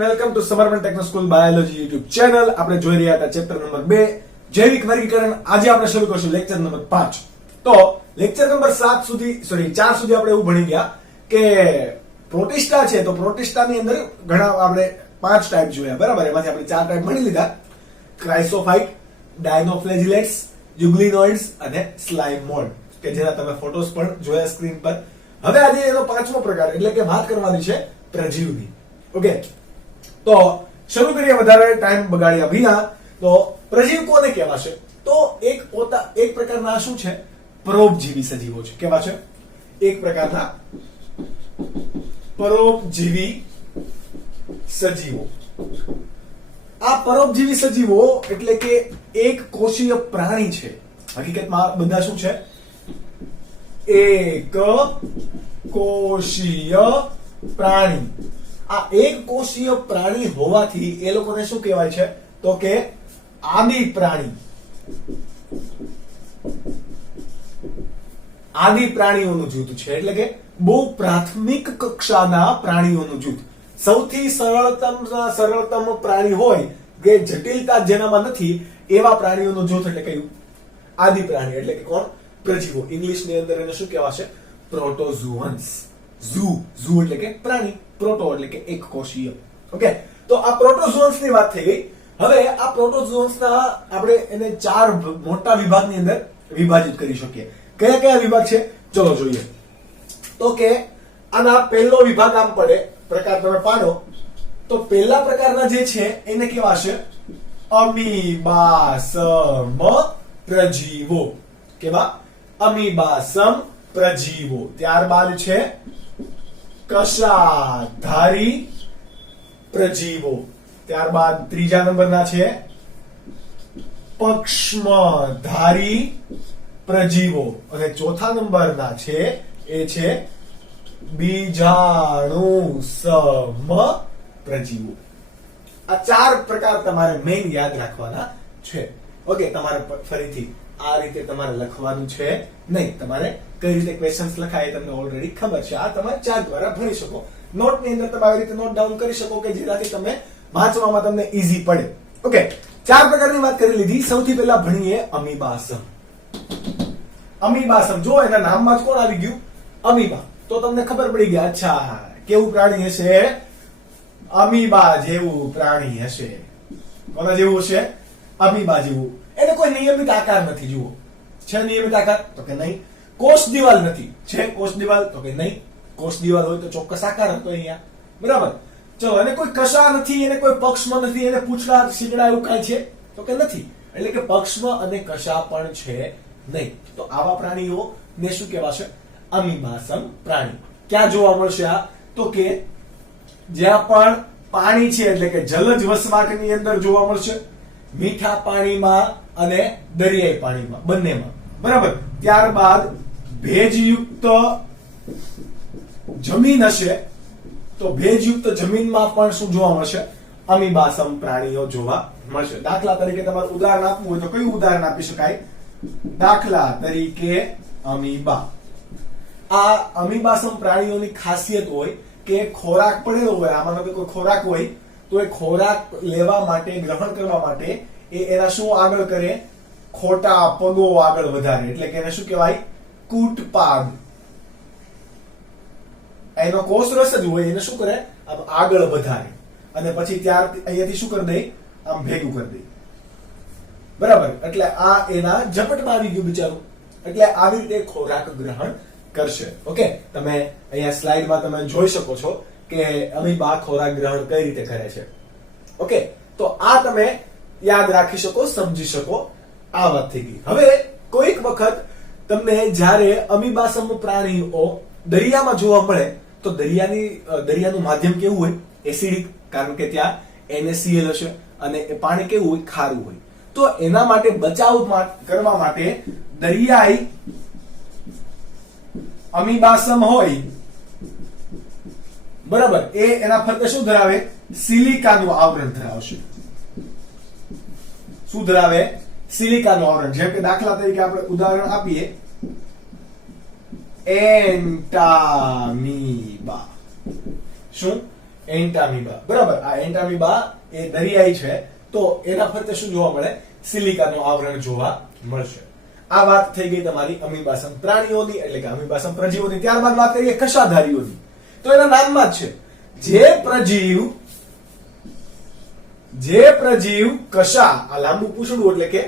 Welcome to સમરમન techno school biology YouTube channel. આપણે જોઈ રહ્યા હતા ચેપ્ટર નંબર 2 જૈવિક વર્ગીકરણ. આજે આપણે શરૂ કરશું લેક્ચર નંબર 5. તો લેક્ચર નંબર 4 સુધી આપણે એવું ભણી ગયા કે પ્રોટિસ્ટા છે. તો પ્રોટિસ્ટાની અંદર ઘણા આપણે 5 ટાઈપ જોયા, બરાબર. એમાંથી આપણે 4 ટાઈપ ભણી લીધા: ક્રાઇસોફાઇટ, ડાયનોફ્લેજિલેટ્સ, યુગ્લિનોઇડ્સ અને સ્લાઇમ મોલ્ડ, કે જેના તમે ફોટોસ પણ જોયા સ્ક્રીન પર. હવે આજે એનો 5મો પ્રકાર એટલે કે વાત કરવાની છે પ્રજીવની. ઓકે, તો શરૂ કરીએ વધારે ટાઈમ બગાડ્યા વિના. તો પ્રજીવ કોને કહેવાશે? તો એક પ્રકારના શું છે? પરોપજીવી સજીવો છે. કેવા છે? એક પ્રકારના પરોપજીવી સજીવો. આ પરોપજીવી સજીવો એટલે કે એક કોષીય પ્રાણી છે. હકીકતમાં બધા શું છે? એક કોષીય પ્રાણી. આ એક કોષીય પ્રાણી હોવાથી એ લોકોને શું કહેવાય છે? તો કે આદિ પ્રાણી. આદિ પ્રાણીઓનું જૂથ છે, એટલે કે બહુ પ્રાથમિક કક્ષાના પ્રાણીઓનું જૂથ. સૌથી સરળતમ પ્રાણી હોય કે જટિલતા જેનામાં નથી એવા પ્રાણીઓનું જૂથ એટલે કયું? આદિ પ્રાણી. એટલે કે કોણ? પ્રજીવો. ઇંગ્લિશની અંદર એને શું કહેવાશે? પ્રોટોઝુઅન્સ. ઝૂ એટલે કે પ્રાણી, પ્રોટો એટલે કે એક કોષીય. ઓકે, તો આ પ્રોટોઝુઅન્સ ની વાત થઈ ગઈ. હવે આ પ્રોટોઝુઅન્સના આપણે એને 4 મોટા વિભાગની અંદર વિભાજિત કરી શકીએ. કયા કયા વિભાગ છે? ચલો જોઈએ. તો કે આના પહેલો વિભાગ આમ પડે, પ્રકાર તમે પાડો તો પહેલા પ્રકારના જે છે એને કહેવાશે અમીબાસમ પ્રજીવો. કેવા? અમીબાસમ પ્રજીવો. ત્યારબાદ છે કશાધારી પ્રજીવો. ત્યારબાદ ત્રીજા નંબરના છે પક્ષ્મધારી પ્રજીવો. અને ચોથા નંબરના છે એ છે બીજાણુસમ પ્રજીવો. આ 4 પ્રકાર તમારે મેઇન યાદ રાખવાના છે. ઓકે, તમારે ફરીથી આ રીતે તમારે લખવાનું છે નહીં. તમારે કઈ રીતે ક્વેશ્ચન્સ લખાય તમને ઓલરેડી ખબર છે. આ તમારે 4 દ્વારા ભણી શકો. નોટની અંદર તમે આવી રીતે નોટ ડાઉન કરી શકો કે જેનાથી તમે વાંચવામાં તમને ઈઝી પડે. ઓકે, 4 પ્રકારની વાત કરી લીધી. સૌથી પહેલા ભણીએ અમીબાસમ. અમીબાસમ જો એના નામમાં જ કોણ આવી ગયું? અમીબા. તો તમને ખબર પડી ગઈ, અચ્છા કેવું પ્રાણી હશે? અમીબા જેવું પ્રાણી હશે. કોના જેવું હશે? અમીબા જેવું. એને કોઈ નિયમિત આકાર નથી. જુઓ, છે નિયમિત આકાર? તો કે નહીં. કોષ દિવાલ નથી. છે કોષ દિવાલ? તો કે નહીં. કોષ દિવાલ હોય તો ચોક્કસ આકાર હતો અહીંયા, બરાબર. ચલો, એને કોઈ કશા નથી, એને કોઈ પક્ષમ નથી, એને પૂંછડા શીંગડા એવું કાંઈ છે? તો કે નથી. એટલે કે પક્ષમ અને કશા પણ છે નહીં. તો આવા પ્રાણીઓ ને શું કહેવાશે? અમીબાસમ પ્રાણી. ક્યાં જોવા મળશે આ? તો કે જ્યાં પણ પાણી છે, એટલે કે જલજ વસવાટની અંદર જોવા મળશે, મીઠા પાણીમાં અને દરિયાઈ પાણીમાં, બંનેમાં, બરાબર. ત્યારબાદ ભેજયુક્ત જમીન હશે તો ભેજયુક્ત જમીનમાં પણ શું જોવા મળશે? અમીબાસમ પ્રાણીઓ જોવા મળશે. દાખલા તરીકે તમારે ઉદાહરણ આપવું હોય તો કયું ઉદાહરણ આપી શકાય? દાખલા તરીકે અમીબા. આ અમીબાસમ પ્રાણીઓની ખાસિયત હોય કે ખોરાક પડેલો હોય, આમાં કોઈ ખોરાક હોય તો એ ખોરાક લેવા માટે, ગ્રહણ કરવા માટે એ એના શું આગળ કરે? ખોટા પગો આગળ વધારે. એટલે કે એને શું કહેવાય? કૂટપાદ. એનો કોષ રસ જ હોય, એને શું કરે? આમ આગળ વધારે અને પછી અહીંયાથી શું કરી દે? આમ ભેગું કરી દે, બરાબર. એટલે આ એના ઝપટમાં આવી ગયું બિચારું. એટલે આવી રીતે ખોરાક ગ્રહણ કરશે. ઓકે, તમે અહીંયા સ્લાઇડમાં તમે જોઈ શકો છો કે અમીબા ખોરાક ગ્રહણ કઈ રીતે કરે છે. ઓકે, તો આ તમે યાદ રાખી શકો, સમજી શકો. આ વાત થઈ ગઈ. હવે કોઈક વખત તમને જ્યારે અમીબાસમ પ્રાણીઓ દરિયામાં જોવા મળે તો દરિયાનું માધ્યમ કેવું હોય? એસિડિક, કારણ કે ત્યાં NaCl હશે અને એ પાણી કેવું હોય? ખારું હોય. તો એના માટે બચાવ કરવા માટે દરિયાઈ અમીબાસમ હોય, બરાબર, એ એના ફરતે શું ધરાવે? સિલિકાનું આવરણ ધરાવશે. શું ધરાવે? સિલિકાનું આવરણ. જેમ કે દાખલા તરીકે આપણે ઉદાહરણ આપીએ, એન્ટામીબા. શું? એન્ટામીબા. બરાબર, આ એન્ટામીબા એ દરિયાઈ છે, તો એના ફરતે શું જોવા મળે? સિલિકાનું આવરણ જોવા મળશે. આ વાત થઈ ગઈ તમારી અમીબાસમ પ્રાણીઓની, એટલે કે અમીબાસમ પ્રજીવોની. ત્યારબાદ વાત કરીએ કશાધારીઓની. તો એના નામમાં જ છે, જે પ્રજીવ કશા, આ લાંબુ પૂછડું એટલે કે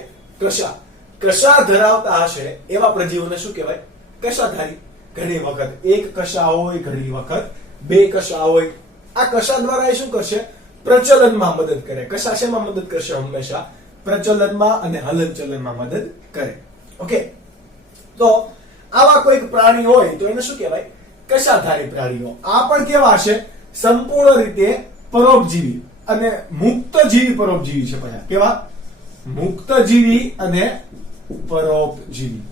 કશા ધરાવતા હશે એવા પ્રજીવોને શું કહેવાય? કશાધારી. ઘણી વખત એક કશા હોય, ઘણી વખત બે કશા હોય. આ કશા દ્વારા એ શું કરશે? પ્રચલનમાં મદદ કરે. કશા શેમાં મદદ કરશે? હંમેશા પ્રચલનમાં અને હલનચલનમાં મદદ કરે. ઓકે, તો આવા કોઈક પ્રાણી હોય તો એને શું કહેવાય? કશાધારી પ્રાણીઓ. આ પણ કેવા હશે? સંપૂર્ણ રીતે પરોપજીવી અને મુક્તજીવી પરોપજીવી છે. પછી કેવા? મુક્તજીવી અને પરોપજીવી.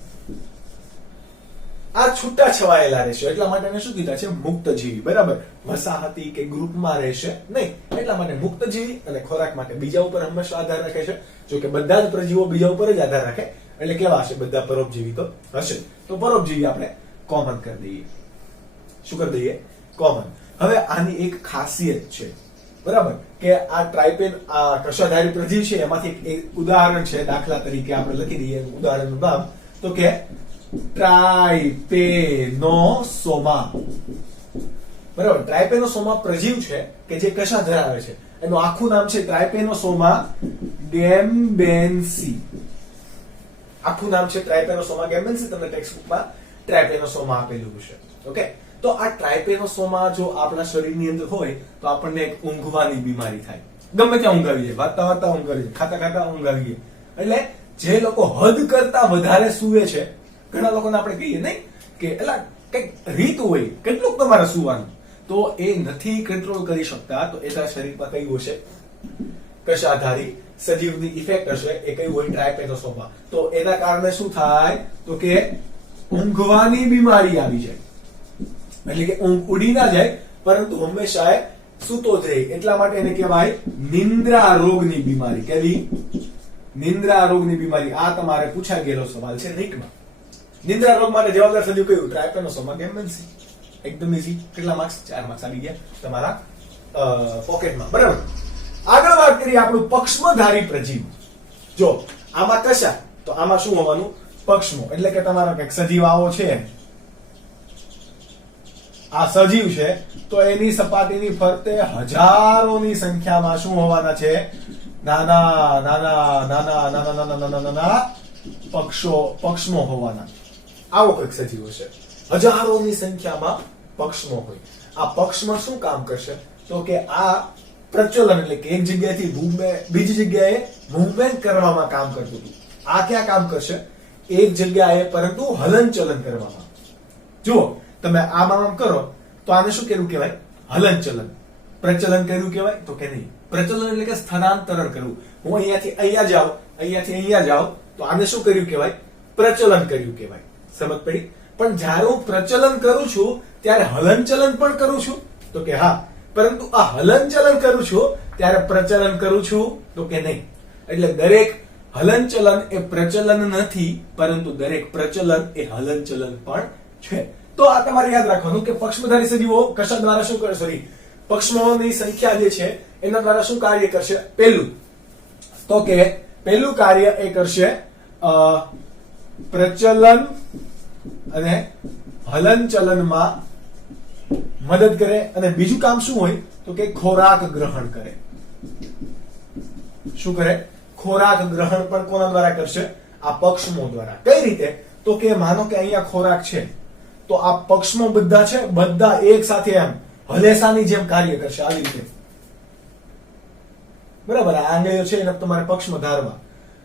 આ છૂટા છવાયેલા રહેશે, એટલા માટે એને શું કીધા છે? મુક્તજીવી. બરાબર, વસાહતી કે ગ્રુપમાં રહેશે નહીં, એટલા માટે મુક્તજીવી. અને ખોરાક માટે બીજા ઉપર હંમેશા આધાર રાખે છે. જો કે બધા જ પ્રજીવો બીજા ઉપર જ આધાર રાખે, એટલે કેવા હશે? બધા પરોપજીવી તો હશે. તો પરોપજીવી આપણે કોમન કરી દઈએ. શું કરી દઈએ? કોમન. હવે આની એક ખાસિયત છે, બરાબર, કે આ ટ્રાઇપેન, આ કશાધારી પ્રજીવ છે, એમાંથી એક ઉદાહરણ છે. દાખલા તરીકે આપણે લખી દઈએ ઉદાહરણનું નામ, તો કે ટ્રાઇપેનોસોમા. બરાબર, ટ્રાઇપેનોસોમા પ્રજીવ છે કે જે કશા ધરાવે છે. એનું આખું નામ છે ટ્રાઇપેનોસોમા ગેમ્બેન્સી. આખું નામ છે ટ્રાઇપેનોસોમા ગેમ્બેન્સી. તમને ટેક્સ્ટબુકમાં ટ્રાઇપેનોસોમા આપેલું છે. ઓકે, તો આ ટ્રાઇપેનોસોમા જો આપણા શરીરની અંદર હોય તો આપણને એક ઊંઘવાની બીમારી થાય. ગમે ત્યાં ઊંઘ આવી જાય, વાંચતા વાંચતા ઊંઘ આવી જાય, ખાતા ખાતા ઊંઘ આવી જાય. એટલે જે લોકો હદ કરતા વધારે સૂવે છે, ઘણા લોકોને આપણે કહીએ નહીં કે એલા કઈક રીત હોય, કેટલું તમારે સૂવાનું, તો એ નથી કંટ્રોલ કરી શકતા, તો એના શરીરમાં કઈ હશે? કશાધારી સજીવની ઇફેક્ટ હશે. એ કઈ હોય? ટ્રાઇપેનોસોમા. તો એના કારણે શું થાય? તો કે ઊંઘવાની બીમારી આવી જાય. એટલે કે ઊંઘ ઉડી ના જાય, પરંતુ હંમેશા સૂતો જ રહે. એટલા માટે એને કહેવાય નિંદ્રા રોગની બીમારી. કેવી? નિંદ્રા રોગની બીમારી. આ તમારે પૂછાઈ ગયેલો સવાલ છે નીટમાં. નિંદ્રા રોગ માટે જવાબદાર સજીવ કયું? ટ્રાઇપેનોસોમા ગેમ્બેન્સી. એકદમ ઈઝી. કેટલા માર્ક્સ? 4 માર્ક્સ આવી ગયા તમારા પોકેટમાં. બરાબર, આગળ વાત કરીએ આપણું પક્ષમધારી પ્રજીવ. જો આમાં કશા, તો આમાં શું હોવાનું? પક્ષમો. એટલે કે તમારો કઈક સજીવ આવો છે, આ સજીવ છે, તો એની સપાટીની ફરતે હજારોની સંખ્યામાં શું હોવાના છે? નાના નાના નાના નાના નાના નાના નાના પક્ષમો હોવાના. આવો કઈક સજીવ છે, હજારોની સંખ્યામાં પક્ષમો હોય. આ પક્ષમો શું કામ કરશે? તો કે આ પ્રચલન, એટલે કે એક જગ્યાએથી બીજી જગ્યાએ મૂવમેન્ટ કરવામાં કામ કરતું હતું. આ ક્યાં કામ કરશે? એક જગ્યાએ, પરંતુ હલનચલન કરવામાં. જુઓ, તમે આમ કરો તો આને શું કર્યું કહેવાય? હલનચલન. પ્રચલન કર્યું કહેવાય? તો કે નહીં. પ્રચલન એટલે કે સ્થાનાંતરણ કરવું. હું અહીંયાથી અહીંયા જાઉં, અહીંયાથી અહીંયા જાઉં, તો આને શું કર્યું કહેવાય? પ્રચલન કર્યું કહેવાય. સમજ પડી? પણ જ્યારે હું પ્રચલન કરું છું ત્યારે હલનચલન પણ કરું છું, તો કે હા. પરંતુ આ હલનચલન કરું છું ત્યારે પ્રચલન કરું છું, તો કે નહીં. એટલે દરેક હલનચલન એ પ્રચલન નથી, પરંતુ દરેક પ્રચલન એ હલનચલન પણ છે. તો આ તમારે યાદ રાખવાનું કે પક્ષમધારી સજીવો કશા દ્વારા શું કરે? સોરી, પક્ષમોની સંખ્યા જે છે એના દ્વારા શું કાર્ય કરશે? પહેલું તો કે પહેલું કાર્ય એ કરશે પ્રચલન અને હલનચલનમાં મદદ કરે. અને બીજું કામ શું હોય? તો કે ખોરાક ગ્રહણ કરે. શું કરે? ખોરાક ગ્રહણ પણ કોના દ્વારા કરશે? આ પક્ષમો દ્વારા. કઈ રીતે? તો કે માનો કે અહીંયા ખોરાક છે, તો આ પક્ષમો બધા છે, બધા એક સાથે એમ હલેસાની જેમ કાર્ય કરશે. આવી રીતે, બરાબર, આ આંગળીઓ છે એને તમારે પક્ષમાં ધારવા.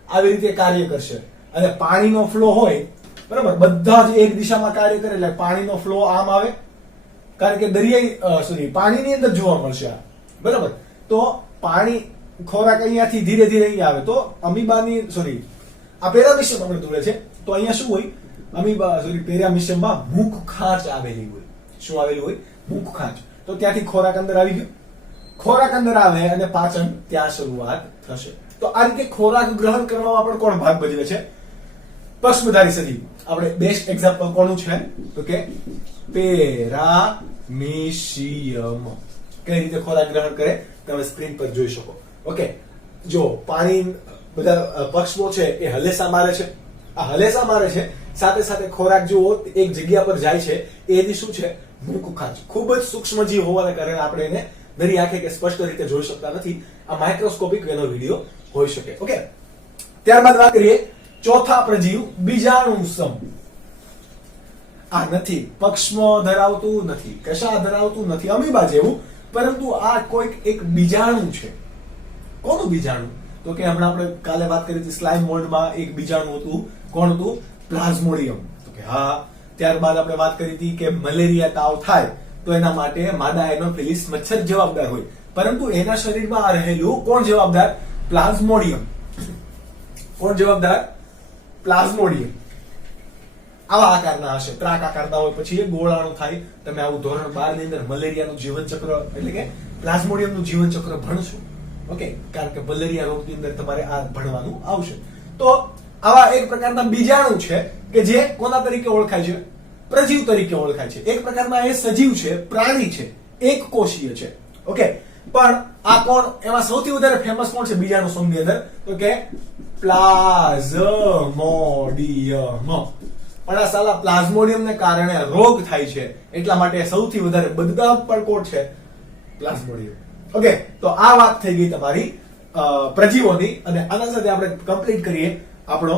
આવી રીતે કાર્ય કરશે. અને પાણીનો ફ્લો હોય, બરાબર, બધા જ એક દિશામાં કાર્ય કરે, એટલે પાણીનો ફ્લો આમ આવે. કારણ કે દરિયાઈ પાણીની અંદર જોવા મળશે આ. બરાબર, તો પાણી, ખોરાક અહીંયાથી ધીરે ધીરે અહીંયા આવે. તો અમીબાની આ પેરામિશિયમ આપણે દોડે છે, તો અહીંયા શું હોય? પેરામિશિયમમાં મુખ ખાંચ આવેલી હોય. શું આવેલી હોય? મુખ ખાંચ. તો ત્યાંથી ખોરાક અંદર આવી ગયો. ખોરાક અંદર આવે અને પાચન ત્યાં શરૂઆત થશે. તો આ રીતે ખોરાક ગ્રહણ કરવામાં પણ કોણ ભાગ ભજવે છે? પક્ષમધારી સજીવ. આપણે બેસ્ટ એક્ઝામ્પલ કોનું છે? તો કે પેરામિશિયમ. કઈ રીતે ખોરાક ગ્રહણ કરે તમે સ્ક્રીન પર જોઈ શકો. ઓકે, જો પાણી બધા પક્ષમો છે એ હલેસા મારે છે. આ હલેસા મારે છે સાથે સાથે ખોરાક જુઓ એક જગ્યા પર જાય છે એની શું છે મુખખાંચ. ખૂબ જ સૂક્ષ્મ જીવ હોવાને કારણે આપણે એને નરી આંખે કે સ્પષ્ટ રીતે જોઈ શકતા નથી. આ માઇક્રોસ્કોપિક એનો વિડીયો હોઈ શકે. ઓકે, ત્યારબાદ વાત કરીએ ચોથા પ્રજીવ બીજાણુસમ. આ નથી પક્ષમો ધરાવતું નથી, કશા ધરાવતું નથી, અમીબા જેવું, પરંતુ આ કોઈક એક બીજાણુ છે. કોનું બીજાણુ? તો કે હમણાં આપણે કાલે વાત કરી હતી સ્લાઇમ મોલ્ડમાં એક બીજાણુ હતું. કોણ હતું? પ્લાઝ્મોડિયમ. તો કે હા. ત્યારબાદ આપણે વાત કરી હતી કે મલેરિયા તાવ થાય તો એના માટે માદા એનોફિલિસ મચ્છર જવાબદાર હોય, પરંતુ એના શરીરમાં આ રહેલું કોણ જવાબદાર? પ્લાઝ્મોડિયમ. કોણ જવાબદાર? પ્લાઝ્મોડિયમ. આવા આકારના હશે, ત્રાક આકારના હોય, પછી એ ગોળાનું થાય. તમે આવું ધોરણ 12 ની અંદર મલેરિયાનું જીવનચક્ર એટલે કે પ્લાઝ્મોડિયમનું જીવનચક્ર ભણશો. ઓકે, કારણ કે મલેરિયા રોગની અંદર તમારે આ ભણવાનું આવશે. તો આવા એક પ્રકારના બીજાણુ છે કે જે કોના તરીકે ઓળખાય છે? પ્રજીવ તરીકે ઓળખાય છે. એક પ્રકારના એ સજીવ છે, પ્રાણી છે, એક કોષીય છે. ઓકે, પણ આ કોણ? એમાં સૌથી વધારે ફેમસ કોણ છે બીજાણુ સમૂહની અંદર? તો કે પ્લાઝ્મોડિયમ. પણ આ સાલા પ્લાઝ્મોડિયમને કારણે રોગ થાય છે, એટલા માટે સૌથી વધારે બદનામ પણ કોણ છે? પ્લાઝ્મોડિયમ. ઓકે, તો આ વાત થઈ ગઈ તમારી પ્રજીવોની, અને આના સાથે આપણે કમ્પ્લીટ કરીએ આપણો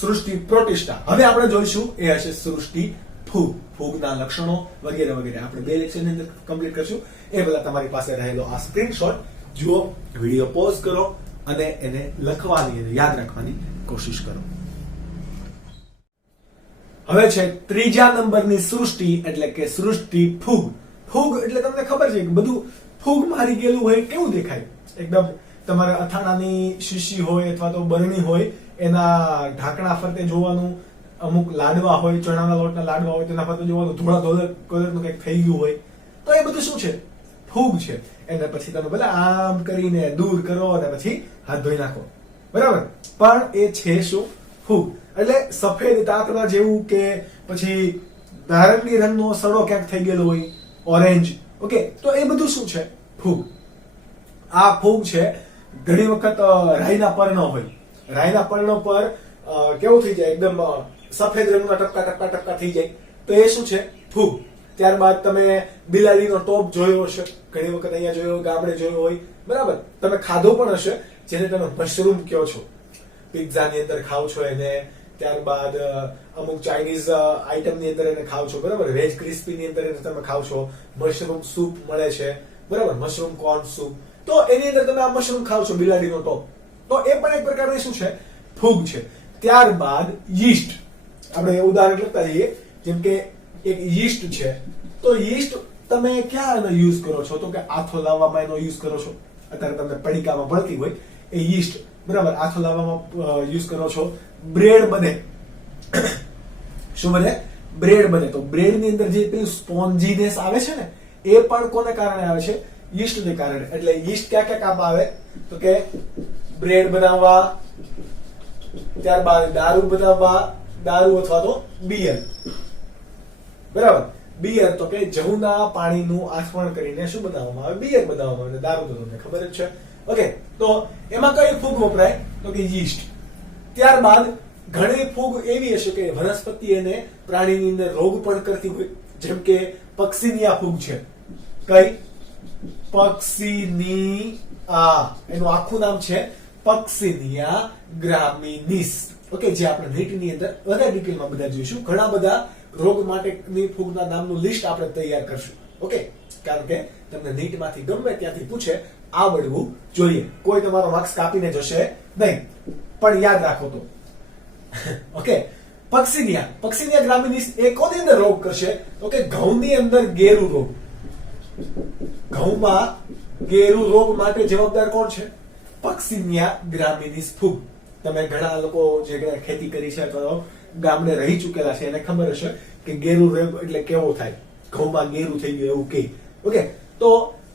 સૃષ્ટિ પ્રોટિસ્ટા. હવે આપણે જોઈશું એ હશે સૃષ્ટિ ફૂગ. ફૂગના લક્ષણો વગેરે વગેરે આપણે 2 લેક્ચરની અંદર કમ્પ્લીટ કરશું. એ બધા તમારી પાસે રહેલો આ સ્ક્રીનશોટ જુઓ, વિડીયો પોઝ કરો અને એને લખવાની અને યાદ રાખવાની કોશિશ કરો. હવે છે ત્રીજા નંબરની સૃષ્ટિ એટલે કે સૃષ્ટિ ફૂગ. ફૂગ એટલે તમને ખબર છે કે બધું ફૂગ મારી ગયેલું હોય કેવું દેખાય? એકદમ તમારે અથાણાની શીશી હોય અથવા તો બરણી હોય, એના ઢાંકણા ફરતે જોવાનું, અમુક લાડવા હોય, ચણાના લોટના લાડવા હોય, તેના ફરતે જોવાનું ધોળા કલરનું કંઈક થઈ ગયું હોય, તો એ બધું શું છે? ફૂગ છે. એને પછી તમે ભલે આમ કરીને દૂર કરો અને પછી હાથ ધોઈ નાખો, બરાબર, પણ એ છે શું? ફૂગ. એટલે સફેદ તાતણા જેવું કે પછી નારંગી રંગનો સડો ક્યાંક થઈ ગયેલો હોય, ઓરેન્જ. ઓકે, તો એ બધું શું છે? ફૂગ. આ ફૂગ છે. ઘણી વખત રાઈના પર્ણો હોય, રાઈના પર્ણો પર કેવું થઈ જાય? એકદમ સફેદ રંગના ટપકા ટપકા ટપકા થઈ જાય, તો એ શું છે? ફૂગ. ત્યારબાદ તમે બિલાડીનો ટોપ જોયો હશે, ઘણી વખત અહીંયા જોયો, ગામડે જોયો હોય, બરાબર. તમે ખાધો પણ હશે, જેને તમે મશરૂમ કહો છો. પિઝાની અંદર ખાવ છો એને, ત્યારબાદ અમુક ચાઇનીઝ આઈટમની અંદર એને ખાવ છો, બરાબર. વેજ ક્રિસ્પીની અંદર એને તમે ખાવ છો. મશરૂમ સૂપ મળે છે, બરાબર, મશરૂમ કોર્ન સૂપ. તો એની અંદર તમે આ મશરૂમ ખાવ છો, બિલાડીનો ટોપ. તો એ પણ એક પ્રકારની શું છે? ફૂગ છે. ત્યારબાદ યીસ્ટ. આપણે ઉદાહરણ લેતા જઈએ, જેમ કે એક યીસ્ટ છે. તો યીસ્ટ તમે ક્યાં એનો યુઝ કરો છો? તો કે આથો લાવવામાં એનો યુઝ કરો છો. અત્યારે તમને પડીકામાં મળતી હોય એ યીસ્ટ, બરાબર, આથો લાવવામાં યુઝ કરો છો. બ્રેડ બને. શું બને? બ્રેડ બને. તો બ્રેડ ની અંદર જે પેલું સ્પોન્જીનેસ આવે છે ને, એ પણ કોને કારણે આવે છે? યીસ્ટને કારણે. એટલે યીસ્ટ ક્યાં ક્યાં કામ આવે? તો કે બ્રેડ બનાવવા, ત્યારબાદ દારૂ બનાવવા, દારૂ અથવા તો બિયર, બરાબર. બિયર તો કે જવના પાણીનું આસમણ કરીને શું બનાવવામાં આવે? બિયર બનાવવામાં આવે. દારૂ તો તમને ખબર જ છે. ઓકે, તો એમાં કઈ ફૂગ વપરાય? તો કે યીસ્ટ. ત્યારબાદ ઘણી ફૂગ એવી હશે કે વનસ્પતિ અને પ્રાણીની અંદર રોગ પણ કરતી હોય, જેમ કે પક્સિનિયા ફૂગ છે. કઈ? પક્સિનિયા. એનું આખું નામ છે પક્સિનિયા ગ્રામિનિસ. ઓકે, જે આપણે નીટની અંદર વધારે ડિટેલમાં બધા જોઈશું. ઘણા બધા રોગ માટેની ફૂગના નામનું લિસ્ટ આપણે તૈયાર કરશું. ઓકે, કારણ કે તમને નીટમાંથી ગમે ત્યાંથી પૂછે, આવડવું જોઈએ. કોઈ તમારો માર્ક્સ કાપીને જશે નહીં, પણ યાદ રાખો તો. ઓકે, પક્સિનિયા ગ્રામિનિસ એ કોની અંદર રોગ કરશે? તો કે ઘઉંની અંદર ગેરુ રોગ. ઘઉંમાં ગેરુ રોગ માટે જવાબદાર કોણ છે? પક્સિનિયા ગ્રામિનિસ ફૂગ. તમે ઘણા લોકો જે ખેતી કરી છે અથવા ગામડે રહી ચૂકેલા છે એને ખબર હશે કે ગેરુ રોગ એટલે કેવો થાય. ઘઉંમાં ગેરુ થઈ ગયું એવું કે. ઓકે, તો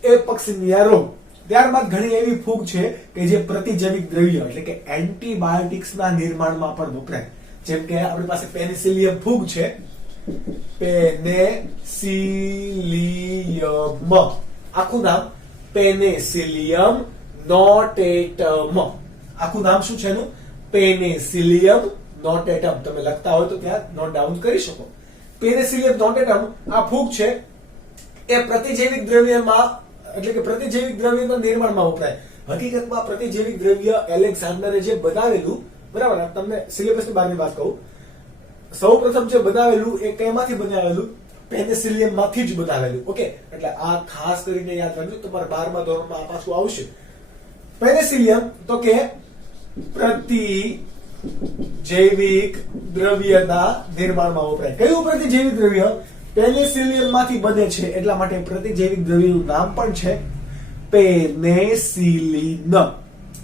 એ પક્સિનિયા રોગ. ત્યારબાદ ઘણી એવી ફૂગ છે કે જે પ્રતિજૈવિક દ્રવ્ય એટલે કે એન્ટીબાયોટિક્સના નિર્માણમાં પણ વપરાય. જેમ કે આપણી પાસે પેનિસિલિયમ ફૂગ છે. પેનિસિલિયમ. આખું નામ પેનિસિલિયમ નોટેટમ. આખું નામ શું છે એનું? પેનિસિલિયમ નોટેટમ. તમે લખતા હોય તો ત્યાં નોટ ડાઉન કરી શકો. પેનિસિલિયમ નોટેટમ આ ફૂગ છે એ પ્રતિજૈવિક દ્રવ્યમાં એટલે કે પ્રતિજૈવિક દ્રવ્યના નિર્માણમાં વપરાય. હકીકતમાં પ્રતિજૈવિક દ્રવ્ય એલેક્ઝાન્ડરે જે બનાવેલું, બરાબર, તમને સિલેબસની બહારની વાત કહું, સૌપ્રથમ જે બનાવેલું એ કેમાંથી બનાવેલું? પેનિસિલિયમ માંથી જ બનાવેલું. ઓકે, એટલે આ ખાસ કરીને યાદ રાખજો, તમારા 12મા ધોરણમાં આ પાછું આવશે. પેનિસિલિયમ તો કે પ્રતિજૈવિક દ્રવ્યના નિર્માણમાં વપરાય. કયું પ્રતિજૈવિક દ્રવ્ય? પેનિસિલિયમ માંથી બને છે, એટલા માટે પ્રતિજૈવિક દ્રવ્યનું નામ પણ છે પેનિસિલિન.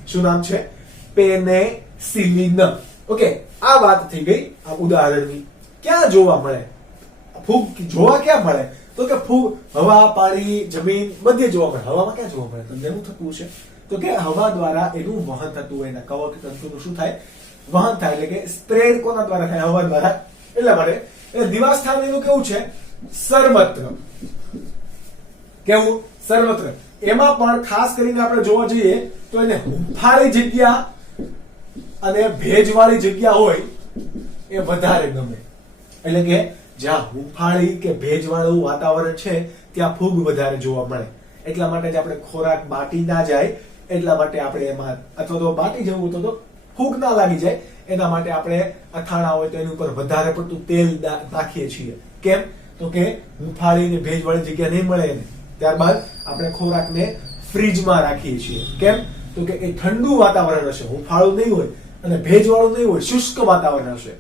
શું નામ છે? પેનિસિલિન. ઓકે, આ વાત થઈ ગઈ આ ઉદાહરણની. ક્યાં જોવા મળે ફૂગ? જોવા ક્યાં મળે? તો કે ફૂગ હવા, પાણી, જમીન બધે જોવા મળે. હવામાં ક્યાં જોવા મળે? તમને શું થતું છે? તો કે હવા દ્વારા એનું વહન થતું હોય, એના કવક તંતુનું શું થાય? વહન થાય. એટલે કે સ્પ્રેડ કોના દ્વારા થાય? હવા દ્વારા. એટલા માટે એટલે નિવાસસ્થાન એનું કેવું છે? સર્વત્ર. કેવું? સર્વત્ર. એમાં પણ ખાસ કરીને આપણે જોવા જઈએ તો એને હુંફાળી જગ્યા અને ભેજવાળી જગ્યા હોય એ વધારે ગમે. એટલે કે જ્યાં હુંફાળી કે ભેજવાળું વાતાવરણ છે ત્યાં ફૂગ વધારે જોવા મળે. એટલા માટે જ આપણે ખોરાક બાટી ના જાય, એટલા માટે આપણે એમાં, અથવા તો બાટી જવું તો ફૂગ ના લાગી જાય એના માટે આપણે અથાણા હોય તો એની ઉપર વધારે પડતું તેલ નાખીએ છીએ. કેમ? તો કે હુંફાળી ને ભેજવાળી જગ્યા નહીં મળે એને. ત્યારબાદ આપણે ખોરાકને ફ્રીજમાં રાખીએ છીએ. કેમ? તો કે એ ઠંડુ વાતાવરણ હશે, હુંફાળું નહીં હોય અને ભેજવાળું નહીં હોય, શુષ્ક વાતાવરણ હશે.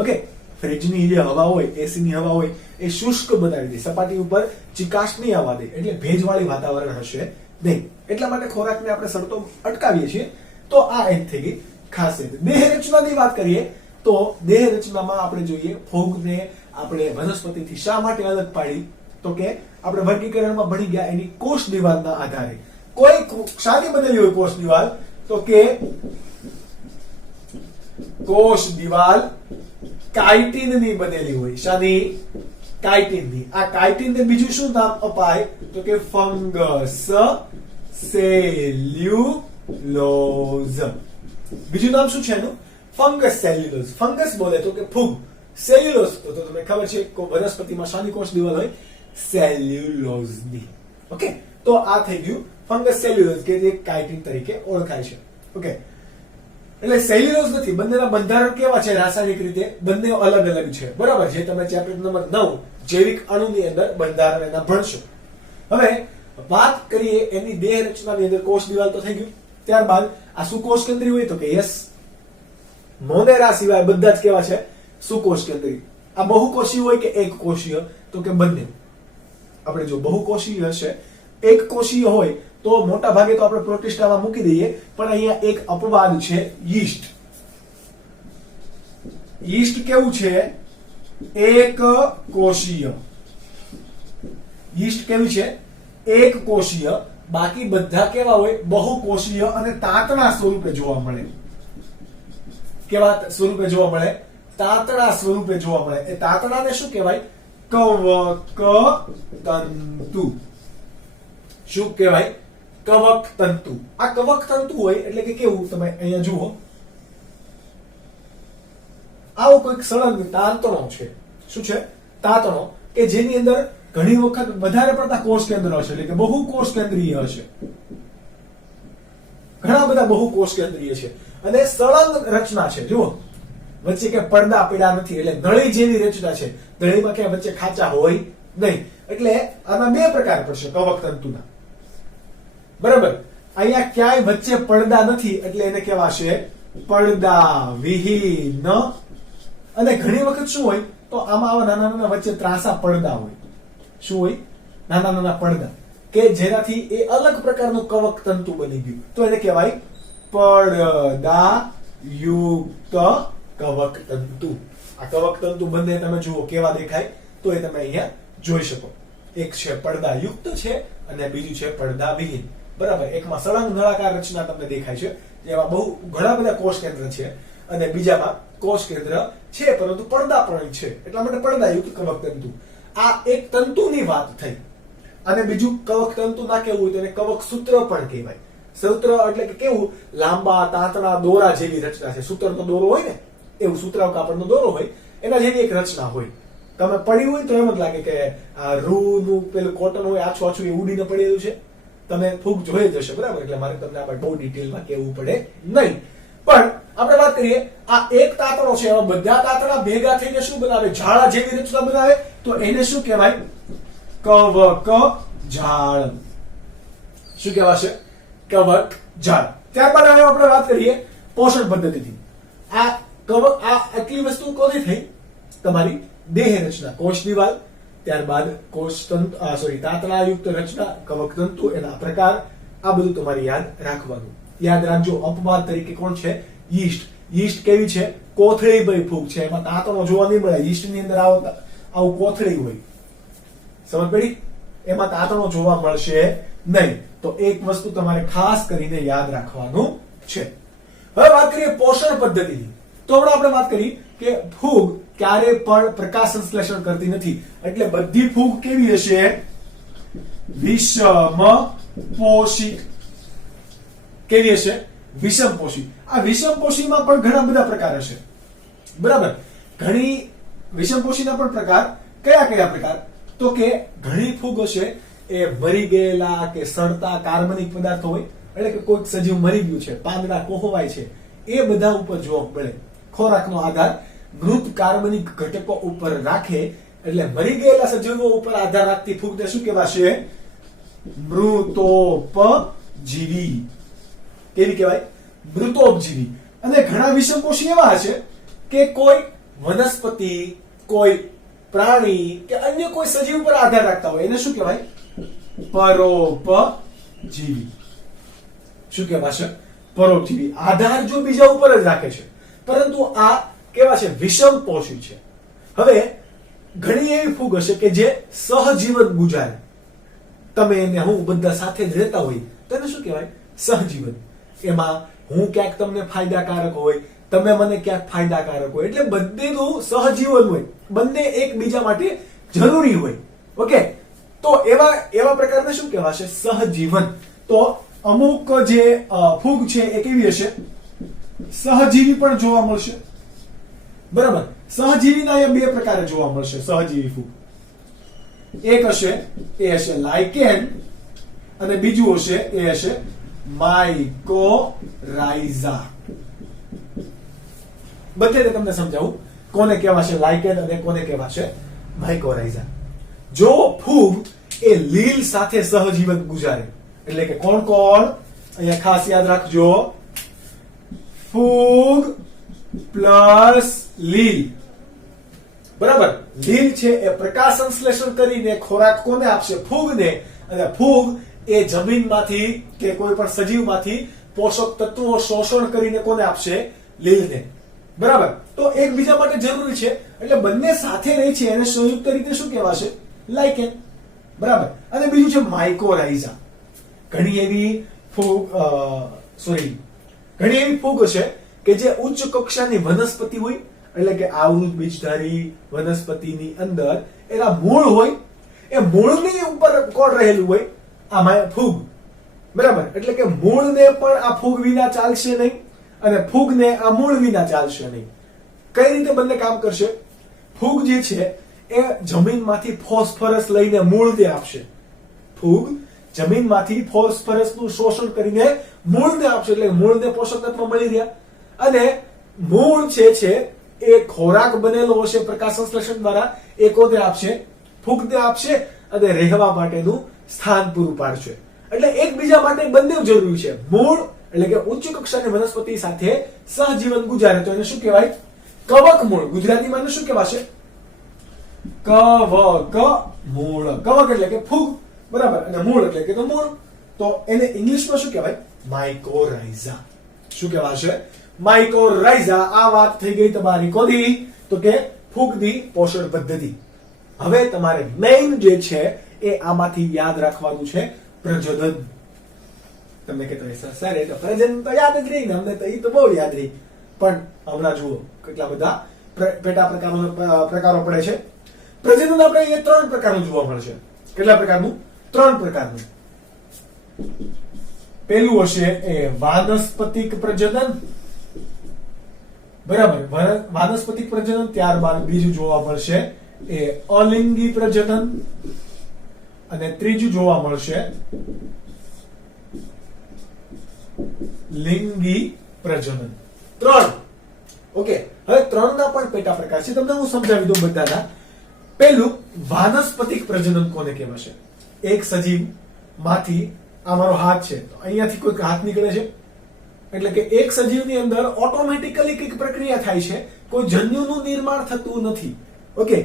ઓકે, ફ્રીજની જે હવા હોય, એસીની હવા હોય એ શુષ્ક બનાવી દે, સપાટી ઉપર ચિકાશ નહીં આવવા દે, એટલે ભેજવાળી વાતાવરણ હશે નહીં. એટલા માટે ખોરાકને આપણે સડતો અટકાવીએ છીએ. તો આ એક થઈ ગઈ ખાસિયત. દેહ રચનાની વાત કરીએ તો દેહ રચનામાં આપણે જોઈએ ફૂગને આપણે વનસ્પતિથી શા માટે અલગ પાડી? તો કે આપણે વર્ગીકરણમાં ભણી ગયા એની કોષ દિવાલના આધારે. કોઈ શાની બનેલી હોય કોષ દિવાલ? તો કે કોષ દિવાલ કાઇટિનની બનેલી હોય. શાની? કાઇટિનની. આ કાઇટિનને બીજું શું નામ અપાય? તો કે ફંગસ સેલ્યુલોઝ. બીજું નામ શું છે એનું? Fungus cellulose. ફંગસ બોલે તો કે ફૂગ, સેલ્યુલોઝ તો તમને ખબર છે વનસ્પતિમાં શાની કોષ દિવાલ હોય? સેલ્યુલોઝની. ઓકે, તો આ થઈ ગયું ફંગસ સેલ્યુલોઝ કે જે કાઇટિન તરીકે ઓળખાય છે. ઓકે, એટલે સેલ્યુલોઝ નથી. બંનેના બંધારણ કેવા છે રાસાયણિક રીતે? બંને અલગ અલગ છે, બરાબર. જે તમે ચેપ્ટર નંબર 9 જૈવિક અણુની અંદર બંધારણ એના ભણશો. હવે વાત કરીએ એની દેહ રચનાની અંદર કોષ દિવાલ તો થઈ ગયું. ત્યારબાદ આ સુકોષ કેન્દ્રી હોય તો કે યસ, મોનેરા સિવાય બધા જ કેવા છે? સુકોષ કેન્દ્રી. આ બહુકોષીય હોય કે એક કોષીય? તો કે બંને. આપણે જો બહુકોષીય હશે, એક કોષીય હોય તો મોટા ભાગે તો આપણે પ્રોટિસ્ટામાં મૂકી દઈએ, પણ અહીંયા એક અપવાદ છે, યીસ્ટ. યીસ્ટ કેવું છે? એક કોષીય. યીસ્ટ કેવી છે? એક કોષીય. બાકી બધા કેવા હોય? બહુકોષીય અને તાંતણા સ્વરૂપે જોવા મળે. કેવા સ્વરૂપે જોવા મળે? તાંતણા સ્વરૂપે જોવા મળે. એ તાંતણાને શું કહેવાય? કવક તંતુ. શું કહેવાય? કવક તંતુ. આ કવક તંતુ હોય એટલે કે કેવું? તમે અહીંયા જુઓ, આવો કોઈક સળંગ તાંતણો છે. શું છે? તાંતણો, કે જેની અંદર ઘણી વખત વધારે પડતા કોષ કેન્દ્ર હશે, એટલે કે બહુ કોષ કેન્દ્રીય હશે. ઘણા બધા બહુ કોષ કેન્દ્રીય છે અને સળંગ રચના છે. જુઓ, વચ્ચે કે પડદા પીડા નથી, એટલે નળી જેવી રચના છે. નળીમાં ક્યાં વચ્ચે ખાંચા હોય નહીં. એટલે આના બે પ્રકાર પડશે કવક તંતુના, બરાબર. અહીંયા ક્યાંય વચ્ચે પડદા નથી એટલે એને કહેવાશે પડદા વિહીન. અને ઘણી વખત શું હોય? તો આમાં આવા નાના નાના વચ્ચે ત્રાંસા પડદા હોય. શું હોય? નાના નાના પડદા, કે જેનાથી એ અલગ પ્રકારનું કવક તંતુ બની ગયું, તો એને કહેવાય પડદા યુક્ત કવક તંતુ. આ કવક તંતુ બંને તમે જુઓ કેવા દેખાય તો એ તમે અહીંયા જોઈ શકો. એક છે પડદા યુક્ત છે અને બીજું છે પડદા વિહીન, બરાબર. એકમાં સળંગ નળાકાર રચના તમને દેખાય છે, જેમાં બહુ ઘણા બધા કોષ કેન્દ્ર છે, અને બીજામાં કોષ કેન્દ્ર છે પરંતુ પડદા પણ છે, એટલા માટે પડદાયુક્ત કવક તંતુ. આ એક તંતુની વાત થઈ. અને બીજું કવક તંતુ ના કહેવું હોય તો એને કવક સૂત્ર પણ કહેવાય. સૂત્ર એટલે કે કેવું, લાંબા તાંતણા દોરા જેવી રચના છે. સૂત્ર તો દોરો હોય ને, એવું સૂત્રાવ કાપડનો દોરો હોય, એના જેવી એક રચના હોય. તમે પડ્યું હોય તો એમ જ લાગે કે આ રૂ નું પેલું કોટન હોય આછું આછું એ ઉડીને પડેલું છે. તમે ફૂગ જોઈ જ હશે, બરાબર? એટલે મારે તમને આપણે બહુ ડિટેલમાં કહેવું પડે નહીં. પણ આપણે વાત કરીએ, આ એક તાંતણો છે, એમાં બધા તાંતણા ભેગા થઈને શું બનાવે? ઝાડા જેવી રચના બનાવે. તો એને શું કહેવાય? કવક જાળ. શું કહેવાશે? કવક જાળ. ત્યારબાદ હવે આપણે વાત કરીએ પોષણ પદ્ધતિથી. આ કવક, આ આટલી વસ્તુ કોની થઈ? તમારી દેહ રચના, કોષ દિવાલ, ત્યારબાદ કોષ તંતુ, તાંતણાયુક્ત રચના, કવક તંતુ, એના પ્રકાર, આ બધું તમારે યાદ રાખવાનું. યાદ રાખજો, અપવાદ તરીકે કોણ છે? યીસ્ટ. યીસ્ટ કેવી છે? કોથળીભાઈ ફૂગ છે. એમાં તાંતણો જોવા નહીં મળે. યીસ્ટ ની અંદર આવું કોથળી હોય, સમજ પડી? એમાં તાંતણો જોવા મળશે નહીં. તો એક વસ્તુ તમારે ખાસ કરીને યાદ રાખવાનું છે. હવે વાત કરીએ પોષણ પદ્ધતિની. તો હમણાં આપણે વાત કરી કે ફૂગ ક્યારે પણ પ્રકાશ સંશ્લેષણ કરતી નથી. એટલે બધી ફૂગ કેવી હશે? વિષમપોષી. કેવી હશે? વિષમપોષી. આ વિષમપોષીમાં પણ ઘણા બધા પ્રકાર હશે, બરાબર? ઘણી વિષમપોષીના પણ પ્રકાર. કયા કયા પ્રકાર? તો કે ઘણી ફૂગ હશે એ મરી ગયેલા કે સડતા કાર્બનિક પદાર્થો હોય, એટલે કે કોઈક સજીવ મરી ગયું છે, પાંદડા કોહવાય છે, એ બધા ઉપર જોવા મળે. ખોરાકનો આધાર મૃત કાર્બનિક ઘટકો ઉપર રાખે, એટલે મરી ગયેલા સજીવો ઉપર આધાર રાખતી ફૂગને શું કહેવાશે? મૃતોપજીવી. કેવી કહેવાય? મૃતોપજીવી. અને ઘણા વિષમપોષી એવા હશે કે કોઈ વનસ્પતિ, કોઈ પ્રાણી કે અન્ય કોઈ સજીવ પર આધાર રાખતા હોય, એને શું કહેવાય? પરોપજીવી. શું કહેવાશે? પરોપજીવી. આધાર જો બીજા ઉપર જ રાખે છે, પરંતુ આ કેવા છે? વિષમપોષી છે. હવે ઘણી એવી ફૂગ હશે કે જે સહજીવન ગુજારે. તમે એને હું બધા સાથે જ રહેતા હોય, તેને શું કહેવાય? સહજીવન. એમાં હું ક્યાંક તમને ફાયદાકારક હોય, તમે મને ક્યાંક ફાયદાકારક હોય, એટલે બંનેનું સહજીવન હોય, બંને એકબીજા માટે જરૂરી હોય. ઓકે, તો એવા પ્રકારને શું કહેવાશે? સહજીવન. તો અમુક જે ફૂગ છે એ કેવી હશે? સહજીવી પણ જોવા મળશે, બરાબર? સહજીવીના અહીંયા બે પ્રકારે જોવા મળશે. સહજીવી ફૂગ એક હશે એ હશે લાઇકેન, અને બીજું હશે એ હશે માઇકોરાઇઝા. બધે તમને સમજાવું કોને કહેવાશે લાઇકેન અને કોને કહેવાશે માઇકોરાઇઝા. જો ફૂગ એ લીલ સાથે સહજીવન ગુજારે, એટલે કે કોણ કોણ? અહીંયા ખાસ યાદ રાખજો, ફૂગ પ્લસ લીલ, બરાબર? લીલ છે એ પ્રકાશ સંશ્લેષણ કરીને ખોરાક કોને આપશે? ફૂગને. અને ફૂગ એ જમીનમાંથી કે કોઈ પણ સજીવમાંથી પોષક તત્વો શોષણ કરીને કોને આપશે? લીલને, બરાબર? તો એકબીજા માટે જરૂરી છે, એટલે બંને સાથે રહી છે, એને સંયુક્ત રીતે શું કહેવાશે? લાઇકેન, બરાબર? અને બીજું છે માઇકોરાઇઝા. ઘણી એવી ફૂગ હશે કે જે ઉચ્ચ કક્ષાની વનસ્પતિ હોય, એટલે કે આવૃત બીજધારી વનસ્પતિની અંદર એના મૂળ હોય, એ મૂળની ઉપર કોણ રહેલું હોય? આ ફૂગ, બરાબર? એટલે કે મૂળને પણ આ ફૂગ વિના ચાલશે નહીં, અને ફૂગને આ મૂળ વિના ચાલશે નહીં. કઈ રીતે બંને કામ કરશે? ફૂગ જે છે એ જમીનમાંથી ફોસ્ફરસ લઈને મૂળને આપશે. ફૂગ જમીનમાંથી ફોસ્ફરસનું શોષણ કરીને મૂળને આપશે, એટલે મૂળને પોષક તત્વો મળી રહ્યા. અને મૂળ છે એ ખોરાક બનેલો હશે પ્રકાશ સંશ્લેષણ દ્વારા, એ કોને આપશે? ફૂગને આપશે, અને રહેવા માટેનું સ્થાન પૂરું પાડશે. એટલે એકબીજા માટે બંને જરૂરી છે. મૂળ એટલે કે ઉચ્ચ કક્ષાની વનસ્પતિ સાથે સહજીવન ગુજારે તો એને શું કહેવાય? કવક મૂળ. ગુજરાતીમાં એને શું કહેવાશે? કવક મૂળ. કવક એટલે કે ફૂગ, બરાબર? અને મૂળ એટલે કે તો મૂળ. તો એને ઇંગ્લિશમાં શું કહેવાય? માઇકોરાઇઝા. શું કહેવાશે? માઇકોરાઇઝા. આ વાત થઈ ગઈ તમારી કોની? તો કે ફૂગની પોષણ પદ્ધતિ. હવે તમારે મેઇન જે છે એ આમાંથી યાદ રાખવાનું છે પ્રજનન. તમને કહેતો સર એ તો પ્રજનન તો યાદ જ રહી ને, અમને તો એ તો બહુ યાદ રહી. પણ હમણાં જુઓ કેટલા બધા પેટા પ્રકારો પડે છે. પ્રજનન આપણે એ 3 પ્રકારનું જોવા મળશે. કેટલા પ્રકારનું? ત્રણ પ્રકારનું. પેલું હશે એ વાનસ્પતિક પ્રજનન, બરાબર, વાનસ્પતિક પ્રજનન. ત્યારબાદ બીજું જોવા મળશે એ અલિંગી પ્રજનન, અને ત્રીજું જોવા મળશે લિંગી પ્રજનન. ત્રણ. ઓકે, હવે ત્રણના પણ પેટા પ્રકાર છે, તમને હું સમજાવી દઉં બધાના. પેલું વાનસ્પતિક પ્રજનન કોને કહેવાશે? એક સજીવ માંથી, આ મારો હાથ છે, તો અહીંયાથી કોઈક હાથ નીકળે છે, એટલે કે એક સજીવની અંદર ઓટોમેટિકલી કઈક પ્રક્રિયા થાય છે, કોઈ જન્યુનું નિર્માણ થતું નથી. ઓકે,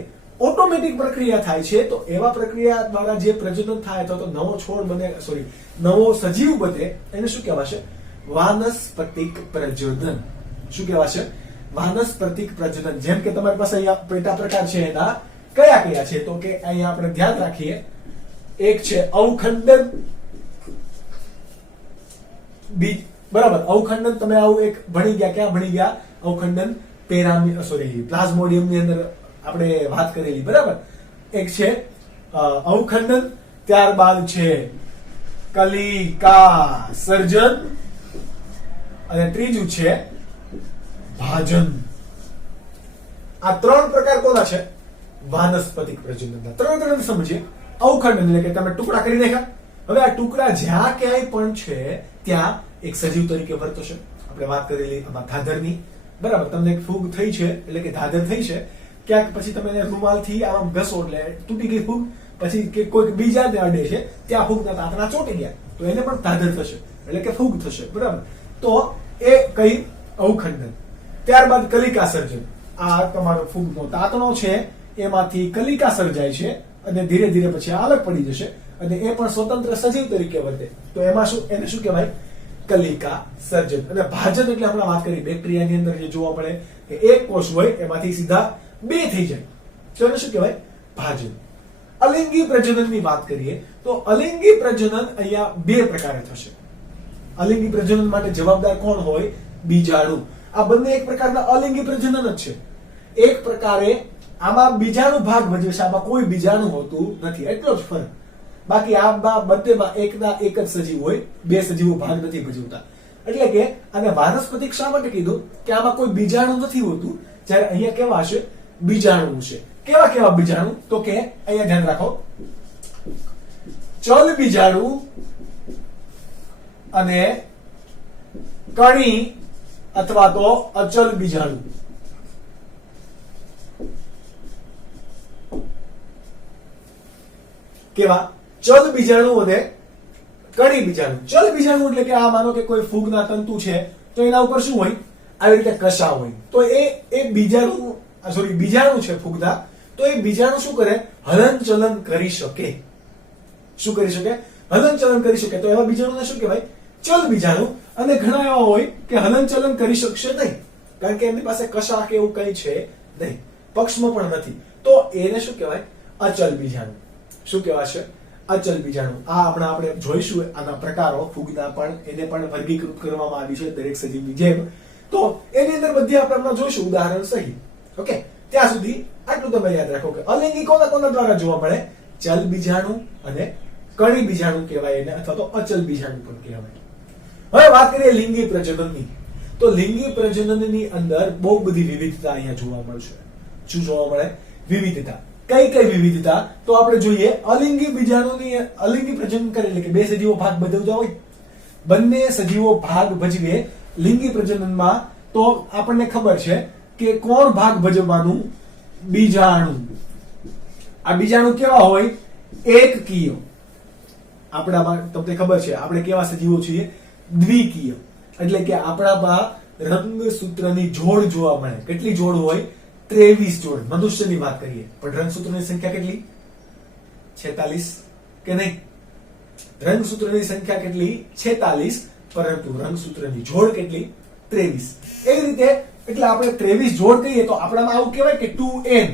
ઓટોમેટિક પ્રક્રિયા થાય છે. તો એવા પ્રક્રિયા દ્વારા જે પ્રજનન થાય અથવા તો નવો છોડ બને, સોરી, નવો સજીવ બને, એને શું કહેવાશે? વાનસ્પતિક પ્રજનન. શું કહેવાશે? વાનસ્પતિક પ્રજનન. જેમ કે તમારી પાસે અહીંયા પેટા પ્રકાર છે, એના કયા કયા છે? તો કે અહીંયા આપણે ધ્યાન રાખીએ. એક છે અવખંડન. બરાબર, અવખંડન તમે આવું એક ભણી ગયા. ક્યાં ભણી ગયા? અવખંડન પ્લાઝ્મોડિયમ ની અંદર આપણે વાત કરેલી, બરાબર. એક છે અવખંડન, ત્યારબાદ છે કલિકા સર્જન, અને ત્રીજું છે ભાજન. આ ત્રણ પ્રકાર કોના છે? વાનસ્પતિક પ્રજનનના. ત્રણ સમજીએ. અવખંડન એટલે કે તમે ટુકડા કરી નાખ્યા. હવે આ ટુકડા જ્યાં ક્યાંય પણ છે ત્યાં એક સજીવ તરીકે વર્તશે. આપણે વાત કરેલી આમાં ધાધરની, બરાબર. તમને એક ફૂગ થઈ છે, એટલે કે ધાધર થઈ છે ક્યાંક, પછી તમે રૂમાલથી આમ ઘસો એટલે તૂટી ગઈ ફૂગ, પછી કે કોઈક બીજાને અડે છે, ત્યાં ફૂગના તાતણા ચોંટી ગયા, તો એને પણ ધાધર થશે, એટલે કે ફૂગ થશે, બરાબર. તો એ કઈ? અવખંડન. ત્યારબાદ કલિકા સર્જન. આ તમારો ફૂગનો તાતણો છે, એમાંથી કલિકા સર્જાય છે, અને ધીરે ધીરે પછી અલગ પડી જશે, અને એ પણ સ્વતંત્ર સજીવ તરીકે વર્તે. તો એમાં શું? એને શું કહેવાય? કલિકા સર્જન. અને ભાજન એટલે હમણાં વાત કરી બેક્ટેરિયાની અંદર જે જોવા મળે કે એક કોષ હોય એમાંથી સીધા બે થઈ જાય, તો એને શું કહેવાય? ભાજન. અલિંગી પ્રજનનની વાત કરીએ તો અલિંગી પ્રજનન અહીંયા બે પ્રકારે થશે. અલિંગી પ્રજનન માટે જવાબદાર કોણ હોય? બીજાણુ. આ બંને એક પ્રકારના અલિંગી પ્રજનન જ છે. એક પ્રકારે આમાં બીજાણુ ભાગ ભજવે છે, આમાં કોઈ બીજાણુ હોતું નથી, એટલો જ ફરક. બાકી આ બંનેમાં એકના એક જ સજીવ હોય, બે સજીવો ભાગ નથી ભજવતા. એટલે કે આને વાનસ્પતિક શા માટે કીધું? કે આમાં કોઈ બીજાણુ નથી હોતું, જ્યારે અહીંયા કેવા હશે? બીજાણુ છે. કેવા કેવા બીજાણુ? તો કે અહીંયા ધ્યાન રાખો, ચલ બીજાણુ અને કણી અથવા તો અચલ બીજાણુ. કેવા? ચલ બીજાણુ અને કણી બીજાણુ. ચલ બીજાણુ એટલે કે આ માનો કે કોઈ ફૂગના તંતુ છે, તો એના ઉપર શું હોય? આવી રીતે કશા હોય. તો એ બીજાણુ છે ફૂગના, તો એ બીજાણુ શું કરે? હલનચલન કરી શકે. શું કરી શકે? હલનચલન કરી શકે. તો એવા બીજાણુને શું કહેવાય? ચલ બીજાણુ. અને ઘણા એવા હોય કે હલનચલન કરી શકશે નહીં, કારણ કે એમની પાસે કશા કે એવું કઈ છે નહીં, પક્ષમાં પણ નથી, તો એને શું કહેવાય? અચલ બીજાણુ. શું કહેવાશે? અચલ બીજાણુ. આ હમણાં આપણે જોઈશું આના પ્રકારો, ફૂગના પણ, એને પણ વર્ગીકૃત કરવામાં આવી છે દરેક સજીવની જેમ. તો એની અંદર બધી આપણે હમણાં જોઈશું ઉદાહરણ સહિત. ઓકે, ત્યાં સુધી આટલું તમે યાદ રાખો કે અલિંગી કોના દ્વારા જોવા મળે? ચલ બીજાણુ અને કણી બીજાણુ કહેવાય એને, અથવા તો અચલ બીજાણુ પણ કહેવાય. હવે વાત કરીએ લિંગી પ્રજનનની. તો લિંગી પ્રજનનની અંદર બહુ બધી વિવિધતા અહીંયા જોવા મળશે. શું જોવા મળે? વિવિધતા. કઈ કઈ વિવિધતા? તો આપણે જોઈએ. અલિંગી બીજાણુની, અલિંગી પ્રજનન કરે એટલે કે બે સજીવો ભાગ ભજવતા હોય, બંને સજીવો ભાગ ભજવે લિંગી પ્રજનનમાં, તો આપણને ખબર છે કે કોણ ભાગ ભજવવાનું? બીજાણુ. આ બીજાણુ કેવા હોય? એકકીય. આપણામાં તમને ખબર છે આપણે કેવા સજીવો છીએ? દ્વિકીય. એટલે કે આપણામાં રંગસૂત્રની જોડ જોવા મળે. કેટલી જોડ હોય? 23 જોડ. મનુષ્યની વાત કરીએ, પણ રંગસૂત્રની સંખ્યા કેટલી? 46 કે નહીં? રંગસૂત્રની સંખ્યા કેટલી? 46, પરંતુ રંગસૂત્રની જોડ કેટલી? 23. એવી રીતે એટલે આપણે 23 જોડ કહીએ તો આપણામાં આવું કહેવાય કે 2n,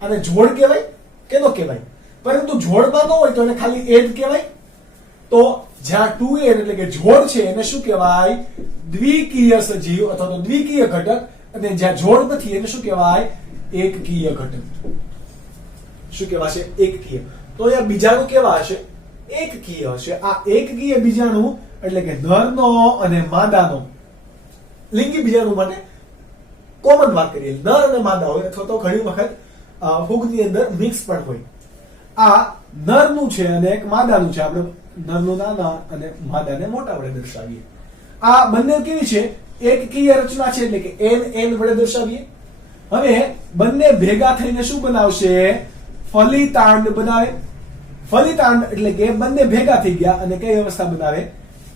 અને જોડ કહેવાય કે નો કહેવાય? પરંતુ જોડમાં ન હોય તો એને ખાલી n કહેવાય. તો જ્યાં 2n એટલે કે જોડ છે એને શું કહેવાય? દ્વિકીય સજીવ અથવા તો દ્વિકીય ઘટક. અને જ્યાં જોડ નથી એને શું કહેવાય? એકકીય ઘટક. શું કહેવાશે? એકકીય. તો અહીંયા બીજાણુ કેવા હશે? એકકીય હશે. આ એકકીય બીજાણુ એટલે કે નરનો અને માદાનો લિંગી બીજાણુ માટે કોમન વાત કરીએ, નર અને માદા હોય અથવા તો ઘણી વખત ફૂગની અંદર મિક્સ પણ હોય. આ નરનું છે અને એક માદાનું છે. આપણે નરનું નાના અને માદાને મોટા વડે દર્શાવીએ. આ બંને કેવી છે? એકકીય રચના છે એટલે કે n વડે દર્શાવીએ. હવે બંને ભેગા થઈને શું બનાવશે? ફલિતાંડ બનાવે. ફલિતાંડ એટલે કે બંને ભેગા થઈ ગયા અને કઈ અવસ્થા બનાવે?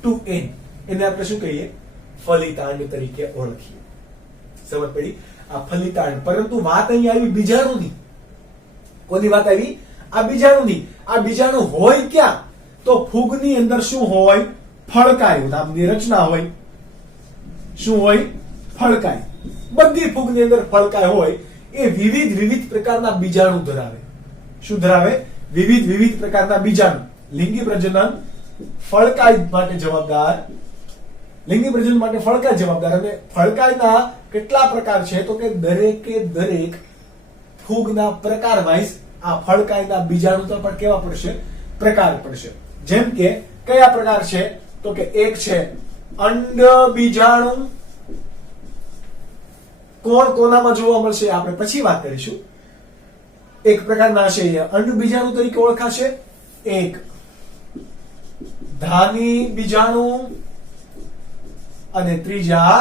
2n. એને આપણે શું કહીએ? ફલિતાંડ તરીકે ઓળખીએ. સમજ પડી? આ ફલિતાંડ. પરંતુ વાત અહીં આવી બીજાણુની. કોની વાત આવી? આ બીજાણુની. આ બીજાણુ હોય ક્યાં? તો ફૂગની અંદર શું હોય? ફળકાય નામની રચના હોય. શું હોય? ફળકાય. બધી ફૂગની અંદર ફળકાય હોય. એ વિવિધ પ્રકારના બીજાણુ ધરાવે. શું ધરાવે? વિવિધ પ્રકારના બીજાણુ. લિંગી પ્રજનન ફળકાય માટે જવાબદાર. લિંગી પ્રજનન માટે ફળકાય જવાબદાર. અને ફળકાયના કેટલા પ્રકાર છે? તો કે દરેકે દરેક ફૂગના પ્રકાર વાઇઝ આ ફળકાયના બીજાણુ તો પણ કેવા પડશે? પ્રકાર પડશે. જેમ કે કયા પ્રકાર છે? તો કે એક છે અંડ બીજાણુ. કોનામાં જોવા મળશે આપણે પછી વાત કરીશું. એક પ્રકારના હશે અંડ બીજાણુ તરીકે ઓળખાશે. એક ધાની બીજાણુ અને ત્રીજા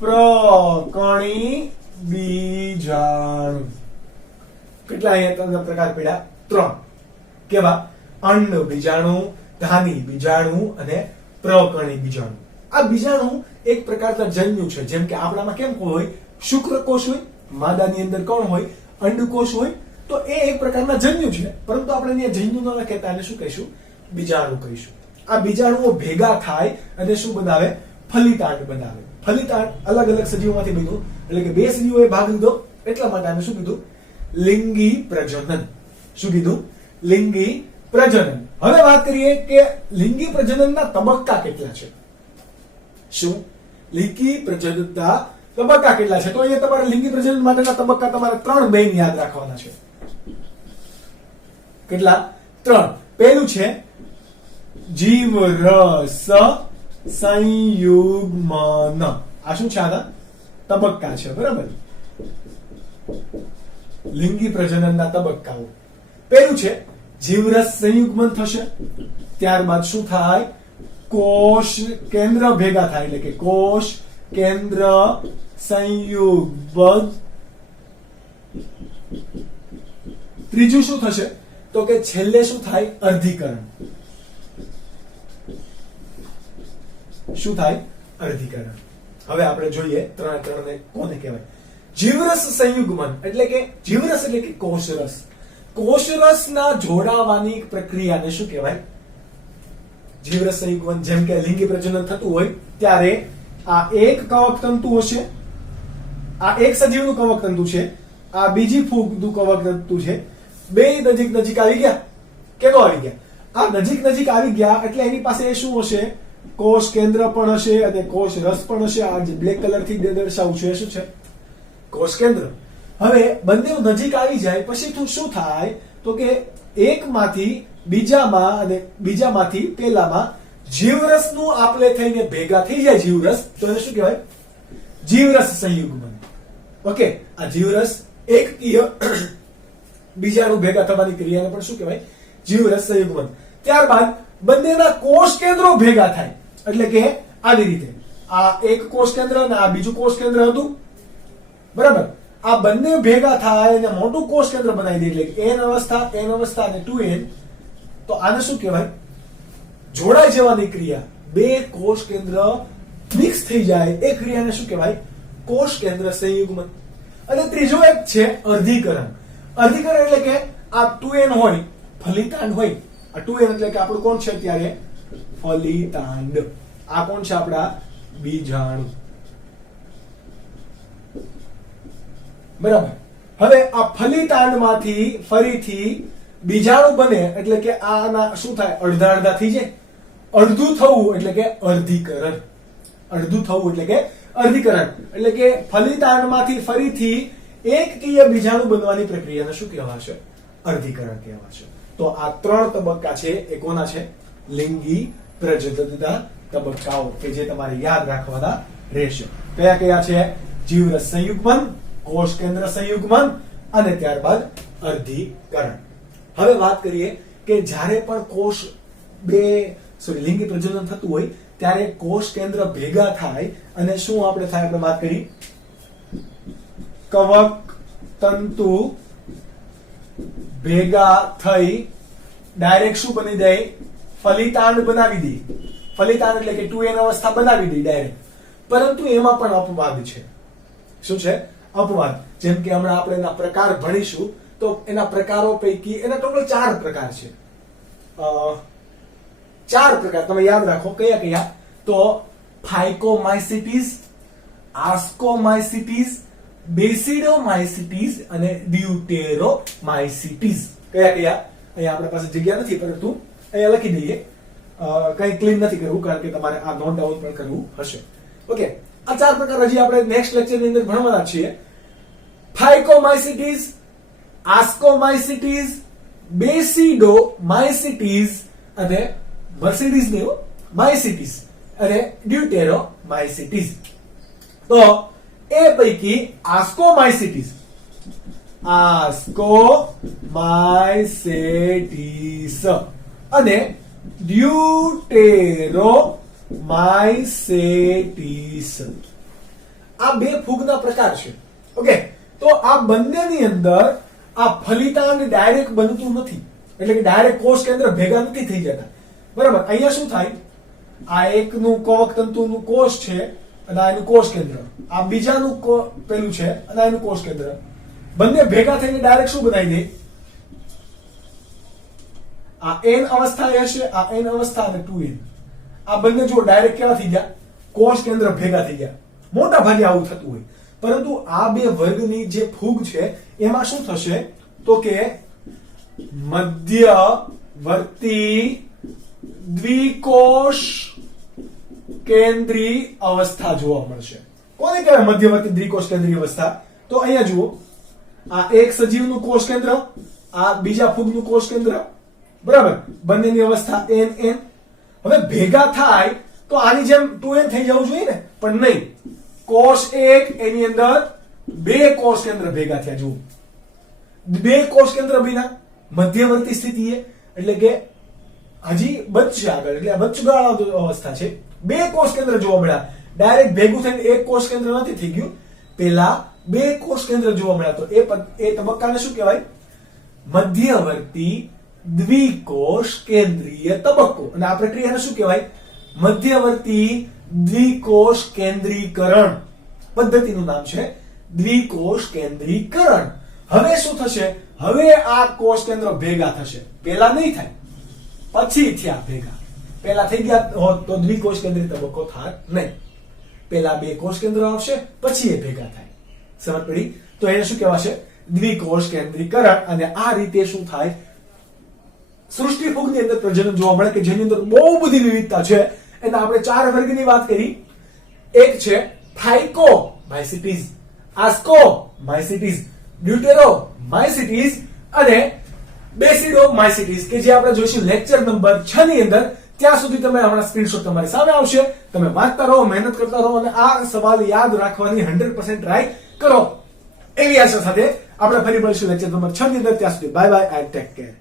પ્રકણી બીજાણુ. કેટલા અહીંયા તમને પ્રકાર પડ્યા? 3. કેવા? અંડ બીજાણુ, ધાની બીજાણુ અને પ્રકણી બીજાણુ. આ બીજાણુ એક પ્રકારના જન્યુ છે. જેમ કે આપણામાં કેમ હોય? શુક્રકોષ હોય, માદાની અંદર કોણ હોય? અંડકોષ હોય. તો એ એક પ્રકારના જન્યુ છે. પરંતુ આપણે અહીંયા જન્યુ ન કહેતા એને શું કહીશું? બીજાણુ કહીશું. આ બીજાણુઓ ભેગા થાય અને શું બનાવે? ફલિતાંડ બનાવે. ફલિતાંડ અલગ અલગ સજીવોમાંથી બન્યું એટલે કે 2 સજીવોએ ભાગ લીધો એટલા માટે આને શું કીધું? લિંગી પ્રજનન. શું કીધું? લિંગી પ્રજનન. હવે વાત કરીએ કે લિંગી પ્રજનનના તબક્કા કેટલા છે? શું? લિંગી પ્રજનનના તબક્કા કેટલા છે? તો અહીંયા તમારે લિંગી પ્રજનન માટેના તબક્કા તમારે 3 બેન યાદ રાખવાના છે. કેટલા? 3. પહેલું છે જીવરસ સંયુગ્મન. આ શું છે? આના તબક્કા છે. બરાબર? લિંગી પ્રજનનના તબક્કાઓ. પહેલું છે જીવરસ સંયુગ્મન થશે. ત્યારબાદ શું થાય? કોષ કેન્દ્ર ભેગા થાય એટલે કે કોષ કેન્દ્ર સંયુગ્મ. ત્રીજું શું થશે? તો કે છેલ્લે શું થાય? અર્ધીકરણ. શું થાય? અર્ધીકરણ. હવે આપણે જોઈએ 3 ને કોને કહેવાય? જીવરસ સંયુગ્મન એટલે કે જીવરસ એટલે કે કોષરસ. કોષરસના જોડાવાની પ્રક્રિયાને શું કહેવાય? જીવરસ સંયુગ્મન. જેમ કે લિંગી પ્રજનન થતું હોય ત્યારે આ એક કવક તંતુ હશે. આ એક સજીવનું કવક તંતુ છે. આ બીજી ફૂગનું કવક તંતુ છે. બે નજીક આવી ગયા કે ન આવી ગયા? આ નજીક આવી ગયા એટલે એની પાસે શું હશે? કોષ કેન્દ્ર પણ હશે અને કોષ રસ પણ હશે. આ જે બ્લેક કલર થી દર્શાવું છું એ શું છે? કોષ કેન્દ્ર. હવે બંને નજીક આવી જાય પછી શું થાય? તો કે એકમાંથી બીજામાં અને બીજામાંથી પેલામાં જીવરસનું આપલે થઈને ભેગા થઈ જાય જીવરસ. તો એને શું કહેવાય? જીવરસ સંયુગ્મન. ઓકે. આ જીવરસ એકકીય બીજાણુ ભેગા થવાની ક્રિયાને પણ શું કહેવાય? જીવરસ સંયુગ્મન. ત્યારબાદ બંનેના કોષ કેન્દ્રો ભેગા થાય એટલે કે આવી રીતે આ એક કોષ કેન્દ્ર અને આ બીજું કોષ કેન્દ્ર હતું. બરાબર? આ બંને ભેગા થાય અને મોટું કોષ કેન્દ્ર બનાવી દે એટલે કે n અવસ્થા અને 2n. તો આને શું કહેવાય? જોડાઈ જવાની ક્રિયા. બે કોષ કેન્દ્ર મિક્સ થઈ જાય એ ક્રિયાને શું કહેવાય? કોષ કેન્દ્ર સંયુગ્મન. અને ત્રીજો એક છે અર્ધીકરણ. અર્ધીકરણ એટલે કે આ 2n હોય, ફલિતાંડ હોય. આ 2n એટલે કે આપણું કોણ છે અત્યારે? ફલિતાંડ. આ કોણ છે? આપણા બીજાણુ. બરાબર? હવે આ ફલિતાંડમાંથી ફરીથી બીજાણુ બને એટલે કે આના શું થાય? અડધા થઈ જાય. અડધું થવું એટલે કે અર્ધીકરણ. અડધું થવું એટલે કે અર્ધીકરણ. એટલે કે ફલિતાંડમાંથી ફરીથી એકકીય બીજાણુ બનવાની પ્રક્રિયાને શું કહેવાશે? અર્ધીકરણ કહેવાશે. તો આ 3 તબક્કા છે એ કોના છે? લિંગી પ્રજનનના તબક્કાઓ કે જે તમારે યાદ રાખવાના રહેશે. કયા કયા છે? જીવરસ સંયુગ્મન, કોષ કેન્દ્ર સંયુગ્મન અને ત્યારબાદ અર્ધીકરણ. હવે વાત કરીએ કે જ્યારે પણ લિંગી પ્રજનન થતું હોય ત્યારે કોષ કેન્દ્ર ભેગા થાય અને શું આપણે થાય? આપણે વાત કરી કવક તંતુ ભેગા થઈ ડાયરેક્ટ શું બની જાય? ફલિતાંડ બનાવી દે. ફલિતાંડ એટલે કે 2n અવસ્થા બનાવી દે ડાયરેક્ટ. પરંતુ એમાં પણ અપવાદ છે. શું છે? અપવાદ. જેમ કે હમણાં આપણે એના પ્રકાર ભણીશું તો એના પ્રકારો પૈકી એના ટોટલ 4 પ્રકાર છે. 4 પ્રકાર તમે યાદ રાખો. કયા કયા? તો ફાઇકોમાઇસિટીસ, આસ્કોમાઇસિટીસ, બેસિડોમાઇસિટીસ અને ડ્યુટેરોમાઇસિટીસ. કયા કયા? અહીંયા આપણા પાસે જગ્યા નથી પરંતુ અહીંયા લખી દઈએ. કઈ ક્લીન નથી કરવું કારણ કે તમારે આ નોટ ડાઉન પણ કરવું હશે. ઓકે, આ 4 પ્રકાર હજી આપણે નેક્સ્ટ લેક્ચરની અંદર ભણવાના છીએ. ફાઇકોમાઇસિટીસ, આસ્કોમાઇસિટીસ, બેસિડોમાઇસિટીસ અને મર્સિડીઝ ને માઇસિટીસ અને ડ્યુટેરોમાઇસિટીસ. તો એ પૈકી આસ્કોમાઇસિટીસ અને ડ્યુટેરોમાઇસિટીસ આ 2 ફૂગના પ્રકાર છે. ઓકે, તો આ બંનેની અંદર આ ફલિતાંડ ડાયરેક્ટ બનતું નથી, એટલે કે ડાયરેક્ટ કોષ કેન્દ્ર ભેગા નથી થઈ જતા. બરાબર. અહીંયા શું થાય? આ એકનું કવક તંતુનું કોષ છે અને આ એનું કોષ કેન્દ્ર, આ બીજાનું પેલું છે અને આ એનું કોષ કેન્દ્ર, બંને ભેગા થઈને ડાયરેક્ટ શું બનાવી દે? આ n અવસ્થા હશે, આ n અવસ્થા અને 2n, આ બંને જો ડાયરેક્ટ કેવા થઈ ગયા? કોષ કેન્દ્ર ભેગા થઈ ગયા. મોટા ભાગે આવું થતું હોય. પરંતુ આ 2 વર્ગની જે ફૂગ છે એમાં શું થશે? તો કે મધ્યવર્તી દ્વિકોષ કેન્દ્રી અવસ્થા જોવા મળશે. કોને કહેવાય મધ્યવર્તી દ્વિકોષ કેન્દ્રી અવસ્થા? તો અહીંયા જુઓ, આ એક સજીવનું કોષ કેન્દ્ર, આ બીજા ફૂગનું કોષ કેન્દ્ર, બરાબર. બંનેની અવસ્થા n. હવે ભેગા થાય તો આની જેમ 2n થઈ જવું જોઈએ ને, પણ નહીં. કોષ 1 એની અંદર 2 કોષ કેન્દ્ર ભેગા થયા. જુઓ, 2 કોષ કેન્દ્ર બન્યા મધ્યવર્તી સ્થિતિએ, એટલે કે હજી બચશે આગળ, એટલે આ વચગાળા અવસ્થા છે. 2 કોષ કેન્દ્ર જોવા મળ્યા. ડાયરેક્ટ ભેગું થઈને એક કોષ કેન્દ્ર નથી થઈ ગયું, પેલા 2 કોષ કેન્દ્ર જોવા મળ્યા. તો એ તબક્કાને શું કહેવાય? મધ્યવર્તી દ્વિકોષ કેન્દ્રીય તબક્કો. અને આ પ્રક્રિયાને શું કહેવાય? મધ્યવર્તી દ્વિકોષ કેન્દ્રીકરણ. પદ્ધતિનું નામ છે દ્વિકોષ કેન્દ્રીકરણ. હવે શું થશે? હવે આ કોષ કેન્દ્ર ભેગા થશે. પેલા નહીં થાય, પછી થયા ભેગા. પેલા થઈ ગયા હોત તો દ્વિકોષ કેન્દ્રી તબક્કો થાત નહીં. પેલા 2 કોષ કેન્દ્ર આવશે, પછી એ ભેગા થાય. સમજ પડી? તો એને શું કહેવાશે? દ્વિકોષ કેન્દ્રીકરણ. અને આ રીતે શું થાય? સૃષ્ટિ ફૂગની અંદર પ્રજનન જોવા મળે કે જેની અંદર બહુ બધી વિવિધતા છે. એના આપણે 4 વર્ગની વાત કરી. એક છે ફાઇકોમાઇસિટીસ, આસ્કોમાઇસિટીસ, ડ્યુટેરોમાઇસિટીસ અને બેસિડોમાઇસિટીસ, કે જે આપણે જોઈશું લેક્ચર નંબર 6 ની અંદર. ત્યાં સુધી તમે હમણાં સ્ક્રીનશોટ તમારી સામે આવશે. તમે વાંચતા રહો, મહેનત કરતા રહો અને આ સવાલ યાદ રાખવાની 100% ટ્રાય કરો. એવી આશા સાથે આપણે ફરી મળીશું લેક્ચર નંબર 6 ની અંદર. ત્યાં સુધી bye bye and take care.